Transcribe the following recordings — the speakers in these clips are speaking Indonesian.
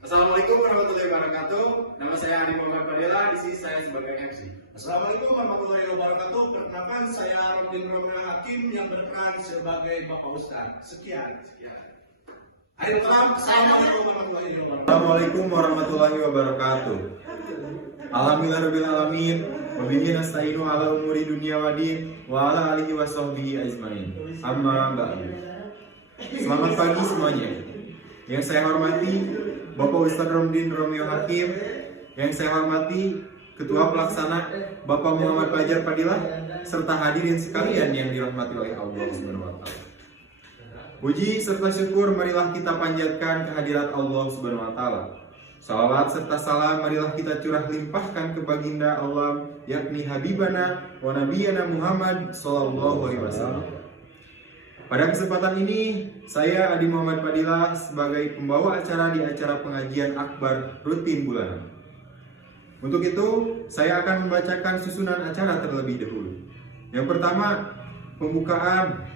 Assalamualaikum warahmatullahi wabarakatuh. Nama saya Adi Muhammad Fadila, di sini saya sebagai MC. Assalamualaikum warahmatullahi wabarakatuh. Perkenalkan saya Rodin Romeo Hakim yang berperan sebagai Bapak Ustaz. Sekian. Assalamualaikum warahmatullahi wabarakatuh. Assalamualaikum warahmatullahi wabarakatuh. Alhamdulillahirabbil alamin. Wabihi nasta'inu ala umuri dunya waddin wa ala alihi washabbihi ajmain. Amma ba'du. Selamat pagi semuanya. Yang saya hormati Bapak Ustadz Rodin Romeo Hakim, yang saya hormati Ketua Pelaksana Bapak Muhammad Fajar Fadilah, serta hadirin sekalian yang dirahmati oleh Allah Subhanahu wa taala. Puji serta syukur marilah kita panjatkan kehadirat Allah Subhanahu wa taala. Salawat serta salam marilah kita curah limpahkan ke baginda Allah, yakni Habibana wa Nabiyana Muhammad sallallahu alaihi wasallam. Pada kesempatan ini, saya Adi Muhammad Fadilah sebagai pembawa acara di acara pengajian akbar rutin bulanan. Untuk itu, saya akan membacakan susunan acara terlebih dahulu. Yang pertama, pembukaan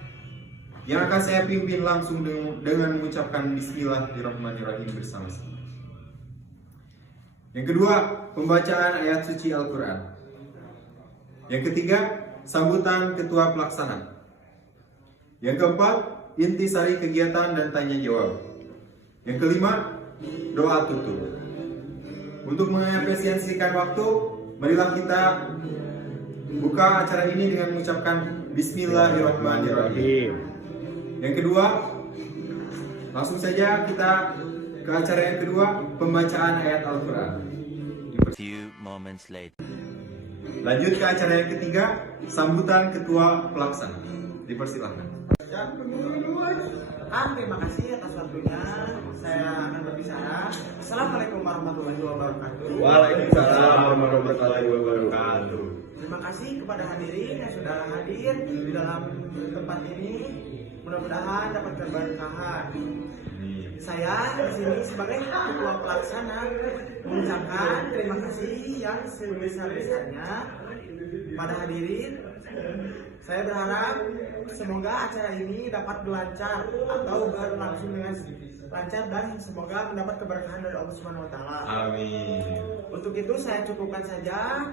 yang akan saya pimpin langsung dengan mengucapkan Bismillahirrahmanirrahim bersama-sama. Yang kedua, pembacaan ayat suci Al-Quran. Yang ketiga, sambutan ketua pelaksana. Yang keempat, intisari kegiatan dan tanya jawab. Yang kelima, doa tutup. Untuk mengapresiasikan waktu, marilah kita buka acara ini dengan mengucapkan Bismillahirrahmanirrahim. Yang kedua, langsung saja kita ke acara yang kedua, pembacaan ayat Al-Quran. Few moments later. Lanjut ke acara yang ketiga, sambutan ketua pelaksana. Dipersilahkan. Terima kasih atas waktunya. Saya akan berbicara. Assalamualaikum warahmatullahi wabarakatuh. Waalaikumsalam warahmatullahi wabarakatuh. Terima kasih kepada hadirin yang sudah hadir di dalam tempat ini. Mudah-mudahan dapat keberkahan. Saya di sini sebagai ketua pelaksana mengucapkan terima kasih yang sebesar-besarnya pada hadirin. Saya berharap semoga acara ini dapat lancar atau berlangsung dengan lancar dan semoga mendapat keberkahan dari Allah Subhanahu wa taala. Amin. Untuk itu saya cukupkan saja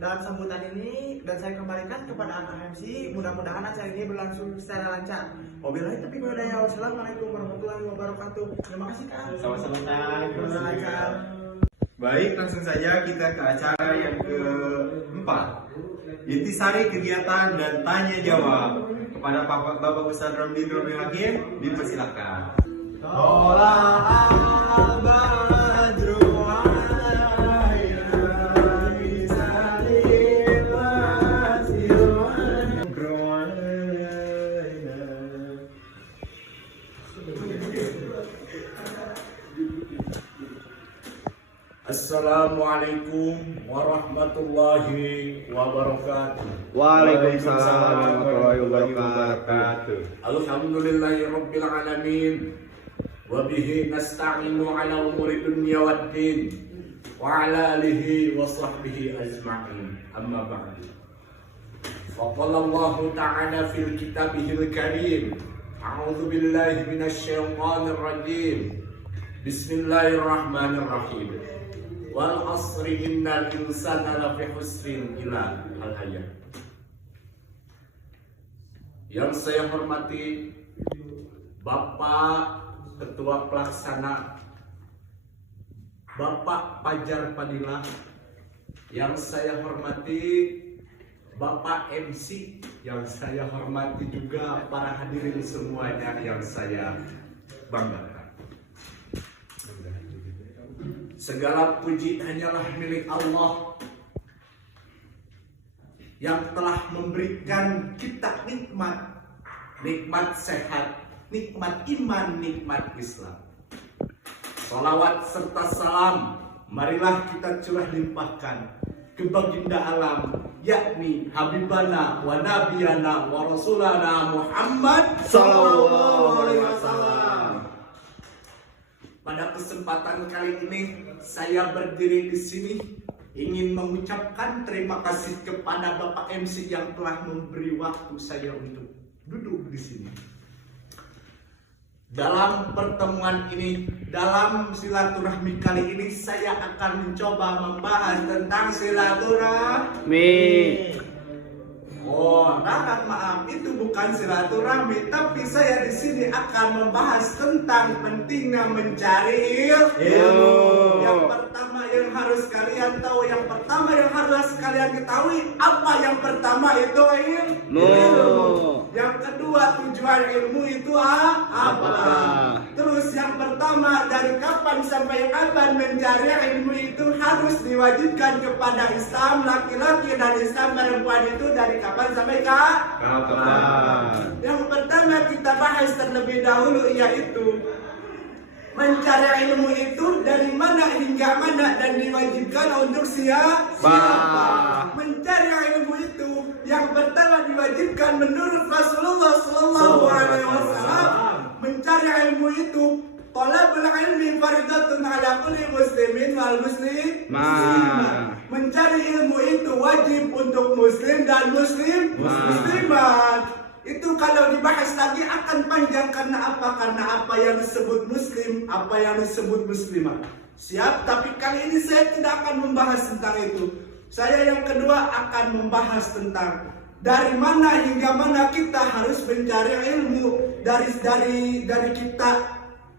dalam sambutan ini dan saya kembalikan kepada anak MC. Mudah-mudahan acara ini berlangsung secara lancar. Wabillahi taufiq wal hidayah. Wassalamualaikum warahmatullahi wabarakatuh. Terima kasih Kak. Sama-sama Kak. Lancar. Baik, langsung saja kita ke acara yang keempat. Intisari kegiatan dan tanya jawab. Kepada Bapak Ustadz Rodin Romeo Hakim, dipersilakan. Assalamualaikum warahmatullahi wabarakatuh. Waalaikumsalam warahmatullahi wabarakatuh. Alhamdulillahi rabbil alamin. Wabihi nasta'inu ala umuri dunya waddin. Wa ala alihi wa sahbihi ajma'in. Amma ba'du. Faqala Allah ta'ala fil kitabihil karim. A'udzu billahi minasy syaithanir rajim. Bismillahirrahmanirrahim. Wal asri innal insana lafi khusrin ila al-ayat. Yang saya hormati Bapak Ketua Pelaksana Bapak Fajar Fadilah, yang saya hormati Bapak MC, yang saya hormati juga para hadirin semuanya yang saya banggakan. Segala puji hanyalah milik Allah yang telah memberikan kita nikmat sehat, nikmat iman, nikmat Islam. Salawat serta salam marilah kita curah limpahkan ke baginda alam, yakni Habibana wa Nabiyana wa Rasulana Muhammad sallallahu alaihi wasallam. Pada kesempatan kali ini saya berdiri di sini ingin mengucapkan terima kasih kepada Bapak MC yang telah memberi waktu saya untuk duduk di sini. Dalam pertemuan ini, dalam silaturahmi kali ini, saya akan mencoba membahas tentang silaturahmi. Oh, Rahmat, maaf, itu bukan silaturahmi, tapi saya di sini akan membahas tentang pentingnya mencari ilmu. Yang pertama yang harus kalian tahu, yang pertama yang harus kalian ketahui, apa yang pertama itu ilmu. Yang kedua, tujuan ilmu itu apa? Terus yang pertama, dari kapan sampai kapan mencari ilmu itu harus diwajibkan kepada Islam laki-laki dan Islam perempuan itu dari kapan sampai kapan? Yang pertama kita bahas terlebih dahulu, yaitu mencari ilmu itu dari mana hingga mana dan diwajibkan untuk siapa? Mencari ilmu itu yang pertama diwajibkan menurut Rasulullah Sallallahu Alaihi Wasallam. Mencari ilmu itu talabul ilmi faridatun ala kulli muslimin wal muslimah. Mencari ilmu itu wajib untuk muslim dan muslimat. Itu kalau dibahas lagi akan panjang. Karena apa? Karena apa yang disebut muslim, apa yang disebut muslimah. Siap, tapi kali ini saya tidak akan membahas tentang itu. Saya yang kedua akan membahas tentang dari mana hingga mana kita harus mencari ilmu. Dari kita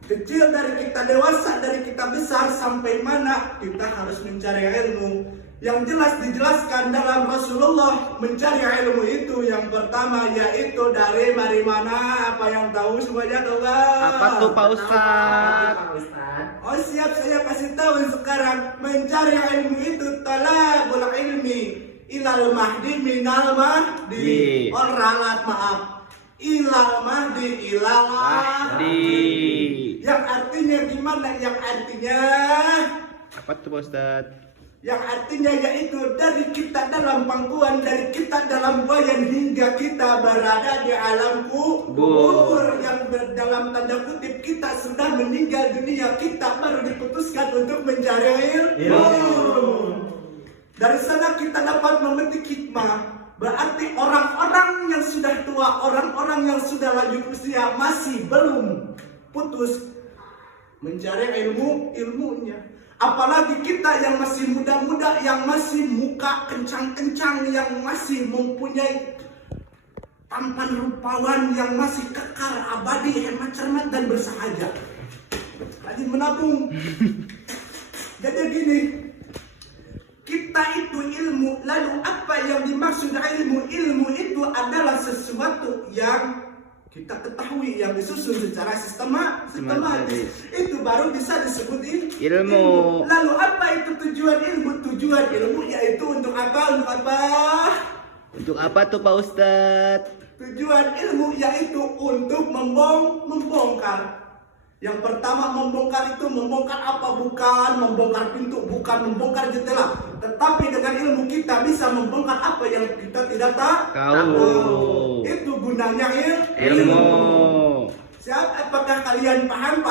kecil, dari kita dewasa, dari kita besar, sampai mana kita harus mencari ilmu. Yang jelas dijelaskan dalam Rasulullah, mencari ilmu itu yang pertama yaitu dari mana? Apa yang tahu semuanya tahu gak? Apa tuh Pak Ustad? Oh siap, saya kasih tahu sekarang. Mencari ilmu itu talabul ilmi ilal mahdi minal mahdi. Oh ralat, maaf, ilal mahdi ilal mahdi. Yang artinya gimana? Yang artinya Apa tuh Pak Ustad? yang artinya yaitu dari kita dalam pangkuan, dari kita dalam buayan hingga kita berada di alam kubur, yang dalam tanda kutip kita sudah meninggal dunia, kita baru diputuskan untuk mencari ilmu. Dari sana kita dapat memetik hikmah. Berarti orang-orang yang sudah tua, orang-orang yang sudah lanjut usia masih belum putus mencari ilmunya. Apalagi kita yang masih muda-muda, yang masih muka kencang-kencang, yang masih mempunyai tampan rupawan, yang masih kekar, abadi, hemat, cermat, dan bersahaja, rajin menabung. Jadi gini, kita itu ilmu. Lalu apa yang dimaksud ilmu? Ilmu itu adalah sesuatu yang kita ketahui, yang disusun secara sistematis. Itu baru bisa disebut ilmu. Lalu apa itu tujuan ilmu? Tujuan ilmu yaitu untuk apa? Untuk apa? Untuk apa tuh Pak Ustad? Tujuan ilmu yaitu untuk membongkar. Yang pertama membongkar itu membongkar apa? Bukan membongkar pintu, bukan membongkar jendela, tetapi dengan ilmu kita bisa membongkar apa yang kita tidak tahu. Itu gunanya ilmu. Siap? Apakah kalian paham?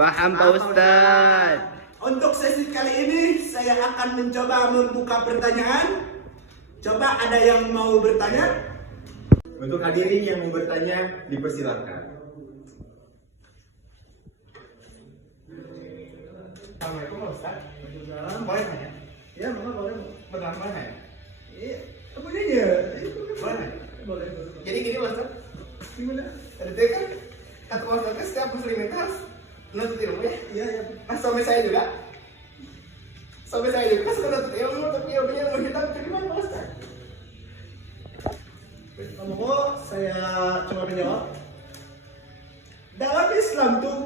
Paham Pak Ustad. Untuk sesi kali ini saya akan mencoba membuka pertanyaan. Coba ada yang mau bertanya? Untuk hadirin yang mau bertanya, dipersilakan. Assalamualaikum Ustaz. Boleh tanya? Ya, boleh. Benar boleh. Iya, kemudiannya. Boleh. Jadi gini Ustaz, Gimana? itu kan kata Ustaz kan setiap muslim itu harus menuntut ilmu ya. Iya. Nah suami saya juga suka menuntut ilmu, tapi ilmunya ilmu hitam gimana Ustaz? Monggo saya coba menjawab. Dalam Islam tuh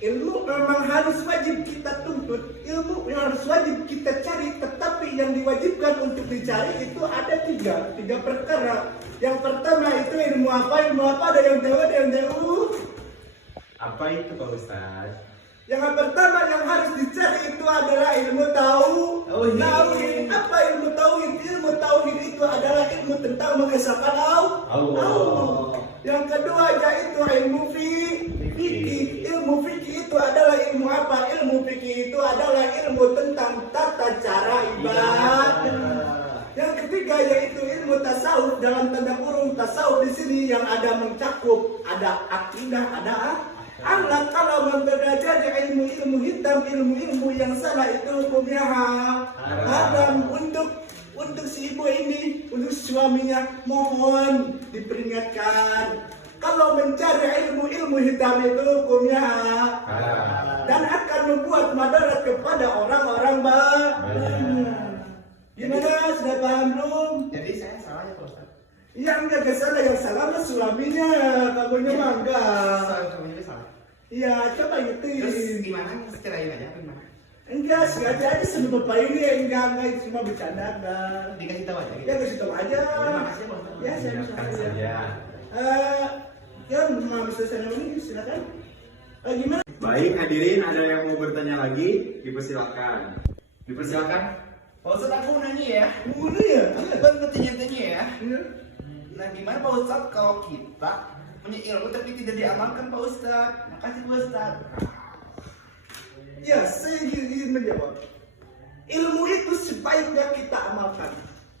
ilmu memang harus wajib kita tuntut, ilmu yang harus wajib kita cari, tetapi yang diwajibkan untuk dicari itu ada tiga perkara. Yang pertama itu ilmu apa? Ada yang tahu? Apa itu Pak Ustaz? Yang pertama yang harus dicari itu adalah ilmu tauhid. Apa ilmu tauhid? Ilmu tauhid itu adalah ilmu tentang mengesahkan Allah. Yang kedua yaitu ilmu fikih. Ilmu fikih itu adalah ilmu apa? Ilmu fikih itu adalah ilmu tentang tata cara ibadah. Yang ketiga yaitu ilmu tasawuf, dalam tanda kurung tasawuf di sini yang ada mencakup ada akidah, ada Anak kalau mempelajari ilmu-ilmu hitam, ilmu-ilmu yang salah itu hukumnya haram. Untuk si ibu ini, untuk suaminya, mohon diperingatkan. Kalau mencari ilmu-ilmu hitam itu hukumnya dan akan membuat madarat kepada orang-orang banyak. Gimana? Sudah paham belum? Jadi saya salahnya Pak Ustadz. Yang enggak salah, yang salah mah suaminya, kamunya mah enggak. Suaminya salah. Iya, coba gitu. Terus gimana? Cerain aja apa gimana? Enggak, sengaja aja sama bapak ini enggak itu cuma bercanda enggak. Dikasih tahu aja gitu. Ya kasih tahu aja. Terima kasih Pak Ustadz. Ya, saya bisa aja. Ya, mau bisa saya ini silakan. Gimana? Baik, hadirin, ada yang mau bertanya lagi? Dipersilakan. Dipersilakan. Pak Ustadz, aku nanya ya. Boleh ya? Bukan bertanya-tanya ya. Iya. Nah, gimana Pak Ustadz kalau kita punya ilmu tapi tidak diamalkan Pak Ustadz? Makasih Pak Ustadz. Ya, saya ingin menjawab. Ilmu itu sebaiknya kita amalkan.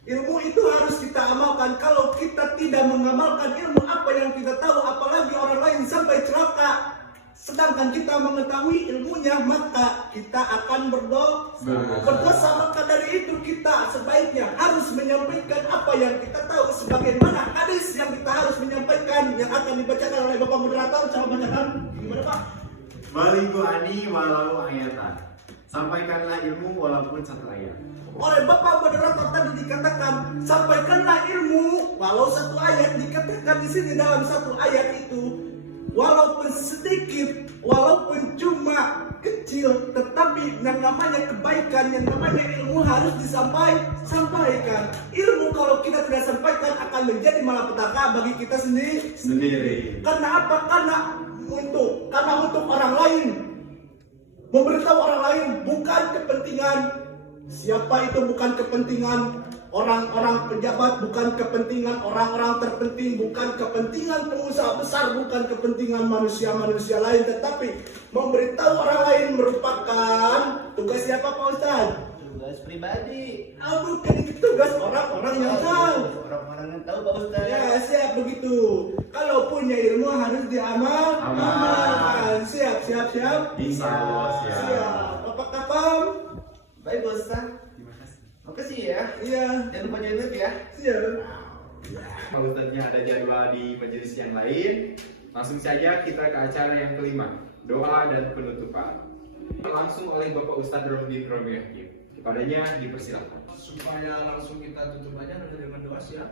Ilmu itu harus kita amalkan. Kalau kita tidak mengamalkan ilmu apa yang kita tahu, apalagi orang lain sampai celaka, sedangkan kita mengetahui ilmunya, maka kita akan berdosa. Maka dari itu kita sebaiknya harus menyampaikan apa yang kita tahu, sebagaimana hadis yang kita harus menyampaikan yang akan dibacakan oleh Bapak Moderator. Coba bacakan. Gimana Pak? Baligu ani walau ayatan. Sampaikanlah ilmu walaupun satu ayat. Oleh Bapak Moderator tadi dikatakan sampaikanlah ilmu walau satu ayat. Dikatakan di sini dalam satu ayat itu walaupun sedikit, walaupun cuma kecil, tetapi yang namanya kebaikan, yang namanya ilmu harus disampaikan. Ilmu kalau kita tidak sampaikan akan menjadi malapetaka bagi kita sendiri. Karena apa? Karena untuk orang lain, memberitahu orang lain, bukan kepentingan siapa itu, bukan kepentingan orang-orang pejabat, bukan kepentingan orang-orang terpenting, bukan kepentingan pengusaha besar, bukan kepentingan manusia-manusia lain, tetapi memberitahu orang lain merupakan tugas siapa Pak Ustadz? Tugas pribadi. Bukan itu tugas orang-orang yang tahu. Orang-orang yang tahu Pak Ustadz. Ya, siap begitu. Kalau punya ilmu harus diamalkan. Siap. Insya Allah siap. Apakah paham? Baik Pak Ustadz. Makasih ya. Iya. Jangan lupa join ya. Siap. Pak Ustadznya ada jadwal di majelis yang lain. Langsung saja kita ke acara yang kelima, doa dan penutupan. Langsung oleh Bapak Ustadz Romadin Romiakim. Kepadanya dipersilakan. Supaya langsung kita tutup aja dengan doa, siap.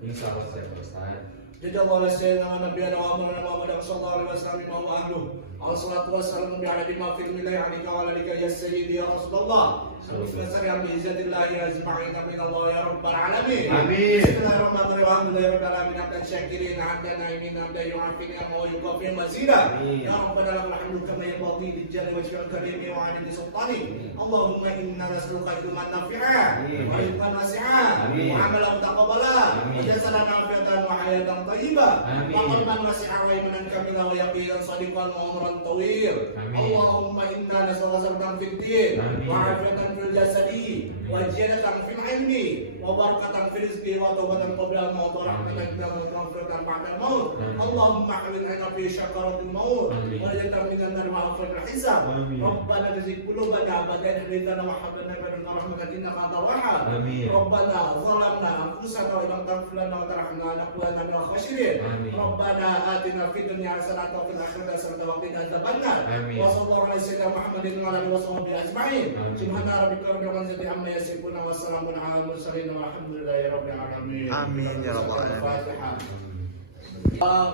Insya Allah siap Pak Ustadz. Jalla sayyidina nabiyana wa amrana Muhammad sallallahu alaihi wasallam wa ahlu. As-salatu wassalamu ala ma fi min alika wa alika ya sayyidi ya Rasulullah. Sallallahu bi izzatillahi azma'in min Allah ya rabbal alamin. Amin. Bismillahirrahmanirrahim. Alhamdulillahi rabbil alamin. Hamdan syakirin hamdan naimin hamdan yu'afina wa yuqafi mazida. Ya rabbana lakal hamdu kama yanbaghi li jalali wajhika karimi wa 'ali sultani. Allahumma inna nas'aluka ilman nafi'a wa rizqan wasi'a wa 'amalan mutaqabbala wa jazalan nafi'atan wa hayatan thayyibah. Wa qalban wasi'a wa imanan kamila wa yaqinan shadiqan wa umran tawil. Allahumma inna nas'aluka sabran fid din wa 'afiyatan fil jasadi wa ziyadatan fil ilmi wa barakatan fil rizqi wa tawbatan qabla al-maut wa rahmatan wa maghfiratan ba'da al-maut. Allahumma ahlinna fi syakaratil maut wa jannatan minan nar wa akhiratil hisab. Rabbana tuzigh qulubana ba'da idh hadaytana wa hab lana min ladunka rahmatan innaka antal wahhab. Rabbana zalamna anfusana wa lam taghfir lana wa tarhamna lanakunanna minal khasirin. Rabbana atina fid dunya hasanatan wa fil akhirati hasanatan wa qina adzabannar. Wa sallallahu alaihi wasallam Muhammadin wa alihi washabihi ajma'in. Subhana rabbika rabbil izzati amma yasifun wa salamun alal mursalin walhamdulillahi rabbil alamin. Amin ya rabbal alamin. Al-Fatihah.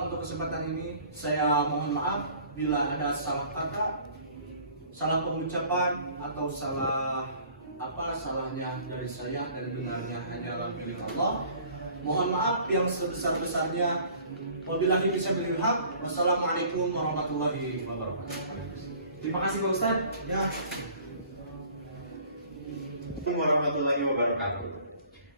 Untuk kesempatan ini saya mohon maaf bila ada salah kata, salah pengucapan atau salahnya dari saya, dan benarnya hanyalah milik Allah. Mohon maaf yang sebesar-besarnya. Wabillahi taufiq wal haq. Wassalamualaikum warahmatullahi wabarakatuh. Terima kasih Pak Ustadz. Ya. Assalamualaikum warahmatullahi wabarakatuh.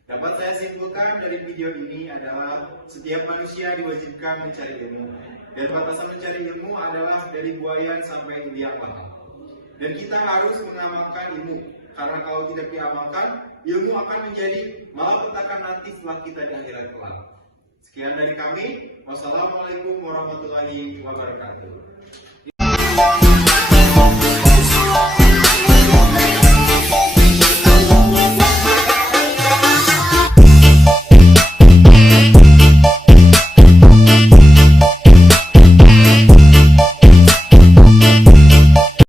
Dapat saya simpulkan dari video ini adalah setiap manusia diwajibkan mencari ilmu, dan batasan mencari ilmu adalah dari buayan sampai liang lahat. Dan kita harus mengamalkan ilmu, karena kalau tidak diamalkan, ilmu akan menjadi malapetaka nanti setelah kita di akhirat kelak. Sekian dari kami. Wassalamualaikum warahmatullahi wabarakatuh. Ustaz.